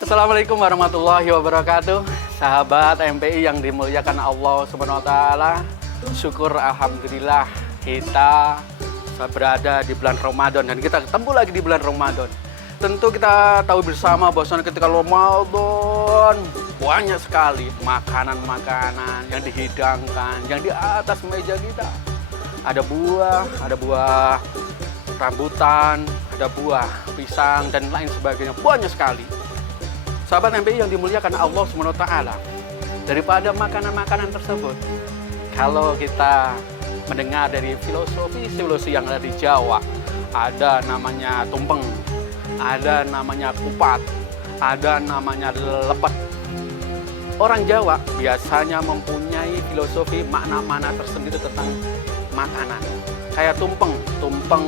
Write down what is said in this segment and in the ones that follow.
Assalamualaikum warahmatullahi wabarakatuh. Sahabat MPI yang dimuliakan Allah Subhanahu wa taala. Syukur alhamdulillah kita berada di bulan Ramadan dan kita ketemu lagi di bulan Ramadan. Tentu kita tahu bersama bahwa ketika Ramadan banyak sekali makanan-makanan yang dihidangkan, yang di atas meja kita. Ada buah rambutan, ada buah pisang dan lain sebagainya. Banyak sekali. Sahabat MPI yang dimuliakan Allah Subhanahu wa taala. Daripada makanan-makanan tersebut, kalau kita mendengar dari filosofi yang ada di Jawa, ada namanya tumpeng, ada namanya kupat, ada namanya lepet. Orang Jawa biasanya mempunyai filosofi makna-makna tersendiri tentang makanan. Kayak tumpeng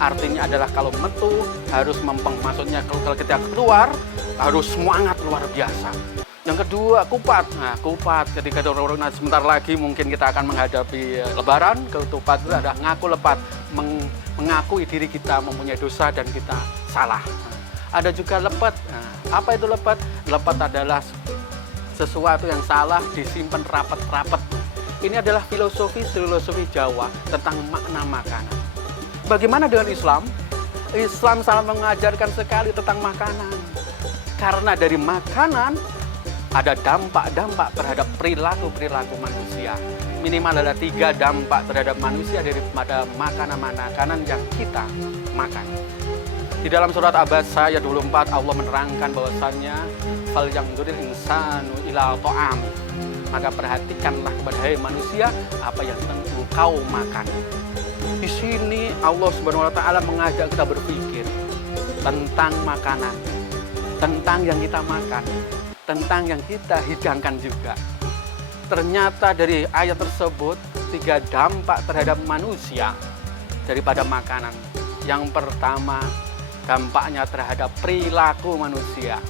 artinya adalah kalau metu harus mempeng, maksudnya kalau kita keluar harus semangat luar biasa. Yang kedua kupat, kupat ketika sebentar lagi mungkin kita akan menghadapi Lebaran. Ketupat itu adalah ngaku lepat, mengakui diri kita mempunyai dosa dan kita salah. Ada juga lepet. Apa itu lepet? Lepet adalah sesuatu yang salah disimpan rapat-rapat. Ini adalah filosofi Jawa tentang makna makanan. Bagaimana dengan Islam? Islam sangat mengajarkan sekali tentang makanan. Karena dari makanan ada dampak-dampak terhadap perilaku manusia. Minimal ada 3 dampak terhadap manusia daripada makanan-makanan yang kita makan. Di dalam surat Abasa ayat 24 Allah menerangkan bahwasannya fal yanzuril insanu ila ta'ami. Maka perhatikanlah kepada manusia apa yang engkau makan. Di sini Allah Subhanahu wa taala mengajak kita berpikir tentang makanan, tentang yang kita makan, tentang yang kita hidangkan juga. Ternyata dari ayat tersebut 3 dampak terhadap manusia daripada makanan. Yang pertama, dampaknya terhadap perilaku manusia.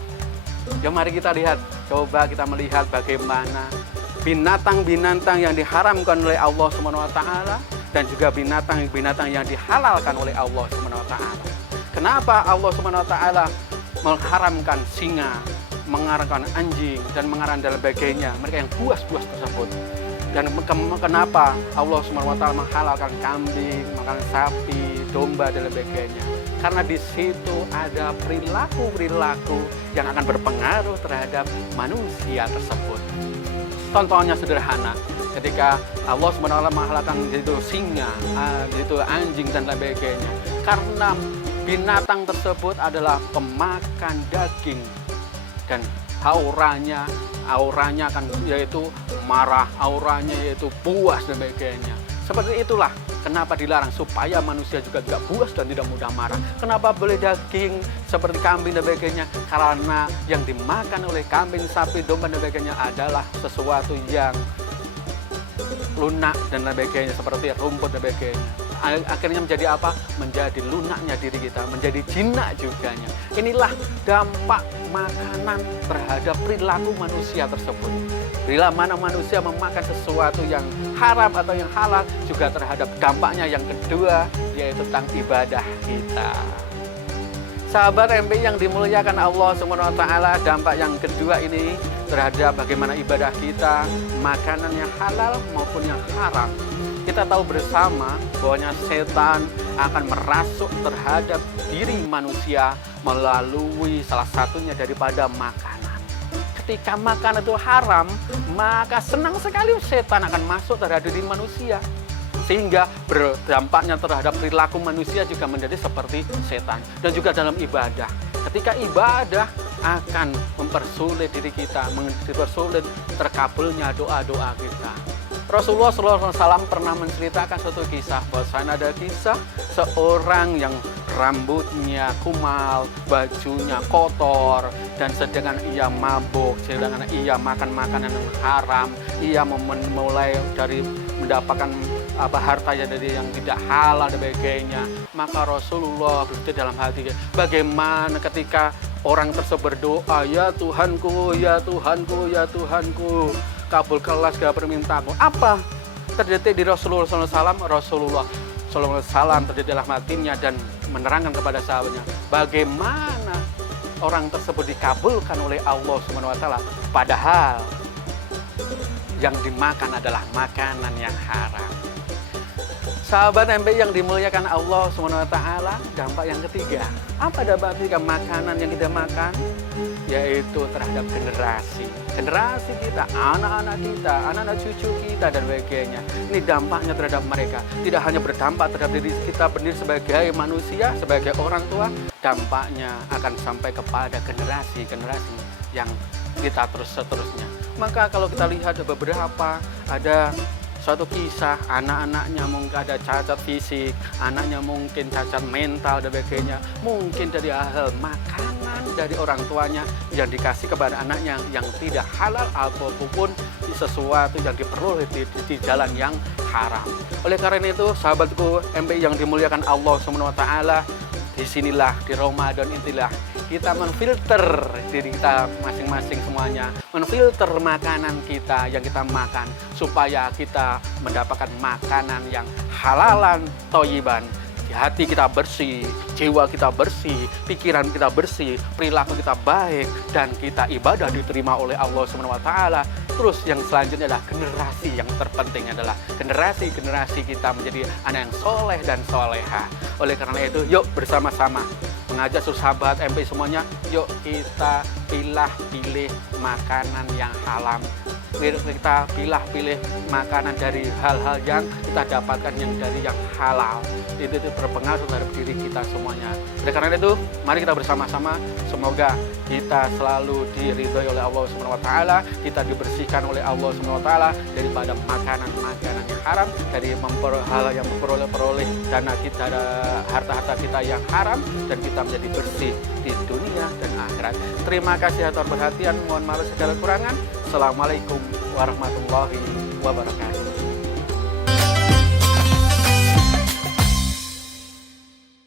Ya mari kita lihat, coba kita melihat bagaimana binatang-binatang yang diharamkan oleh Allah Subhanahu wa taala dan juga binatang-binatang yang dihalalkan oleh Allah Subhanahu wa taala. Kenapa Allah Subhanahu wa taala mengharamkan singa, mengharamkan anjing dan mengharamkan dan sebagainya, mereka yang buas-buas tersebut? Dan kenapa Allah Subhanahu wa taala menghalalkan kambing, makanan sapi, domba dan sebagainya? Karena di situ ada perilaku-perilaku yang akan berpengaruh terhadap manusia tersebut. Contohnya sederhana, ketika Allah SWT menghalalkan itu singa, itu anjing dan sebagainya, karena binatang tersebut adalah pemakan daging dan auranya akan yaitu marah, auranya yaitu puas dan sebagainya. Seperti itulah kenapa dilarang, supaya manusia juga tidak puas dan tidak mudah marah. Kenapa boleh daging seperti kambing dan sebagainya? Karena yang dimakan oleh kambing, sapi, domba dan sebagainya adalah sesuatu yang lunak dan sebagainya, seperti rumput dan sebagainya. Akhirnya menjadi apa? Menjadi lunaknya diri kita, menjadi jinak juga. Inilah dampak makanan terhadap perilaku manusia tersebut. Bila mana manusia memakan sesuatu yang haram atau yang halal, juga terhadap dampaknya yang kedua, yaitu tentang ibadah kita. Sahabat MPI yang dimuliakan Allah Subhanahu wa taala, dampak yang kedua ini terhadap bagaimana ibadah kita, makanan yang halal maupun yang haram. Kita tahu bersama bahwanya setan akan merasuk terhadap diri manusia melalui salah satunya daripada makanan. Ketika makan itu haram, maka senang sekali setan akan masuk terhadap diri manusia. Sehingga berdampaknya terhadap perilaku manusia juga menjadi seperti setan. Dan juga dalam ibadah. Ketika ibadah akan mempersulit diri kita, mempersulit terkabulnya doa-doa kita. Rasulullah SAW pernah menceritakan suatu kisah, bahwa ada kisah seorang yang rambutnya kumal, bajunya kotor, dan sedangkan ia mabuk, sedangkan ia makan makanan yang haram, ia mulai dari mendapatkan hartanya dari yang tidak halal dan sebagainya. Maka Rasulullah berpikir dalam hati, bagaimana ketika orang tersebut berdoa, ya Tuhanku, ya Tuhanku, ya Tuhanku, kabulkanlah segala permintaanku. Apa terdetik di Rasulullah SAW? Rasulullah SAW terdetik dalam hatinya dan menerangkan kepada sahabatnya, bagaimana orang tersebut dikabulkan oleh Allah Subhanahu wa taala, padahal yang dimakan adalah makanan yang haram. Sahabat MPI yang dimuliakan Allah Subhanahu wa taala, dampak yang ketiga. Apa dampak ketiga makanan yang kita makan? Yaitu terhadap generasi kita, anak-anak kita, anak-anak cucu kita dan sebagainya. Ini dampaknya terhadap mereka. Tidak hanya berdampak terhadap diri kita sendiri sebagai manusia, sebagai orang tua, dampaknya akan sampai kepada generasi-generasi yang kita terus-seterusnya. Maka kalau kita lihat ada suatu kisah, anak-anaknya mungkin ada cacat fisik, anaknya mungkin cacat mental dan sebagainya. Mungkin dari hal makanan dari orang tuanya yang dikasih kepada anaknya yang tidak halal ataupun sesuatu yang diperoleh di jalan yang haram. Oleh karena itu, sahabatku MPI yang dimuliakan Allah Subhanahu wa taala, disinilah di Ramadan inilah kita menfilter diri kita masing-masing semuanya, menfilter makanan kita yang kita makan supaya kita mendapatkan makanan yang halalan thayyiban. Hati kita bersih, jiwa kita bersih, pikiran kita bersih, perilaku kita baik, dan kita ibadah diterima oleh Allah Subhanahu wa taala. Terus yang selanjutnya adalah generasi yang terpenting adalah generasi kita menjadi anak yang soleh dan soleha. Oleh karena itu, yuk bersama-sama mengajak sahabat MP semuanya, yuk kita pilih makanan yang halal. Kita pilih makanan dari hal-hal yang kita dapatkan yang dari yang halal. Itu berpengaruh terhadap diri kita semuanya. Oleh karena itu, mari kita bersama-sama, semoga kita selalu diridhoi oleh Allah Subhanahu wa taala, kita dibersihkan oleh Allah Subhanahu wa taala daripada makanan-makanan yang haram, dari hal yang memperoleh dana kita, harta-harta kita yang haram, dan kita menjadi bersih di dunia dan akhirat. Terima kasih atas perhatian, mohon maaf segala kurangan. Assalamualaikum warahmatullahi wabarakatuh.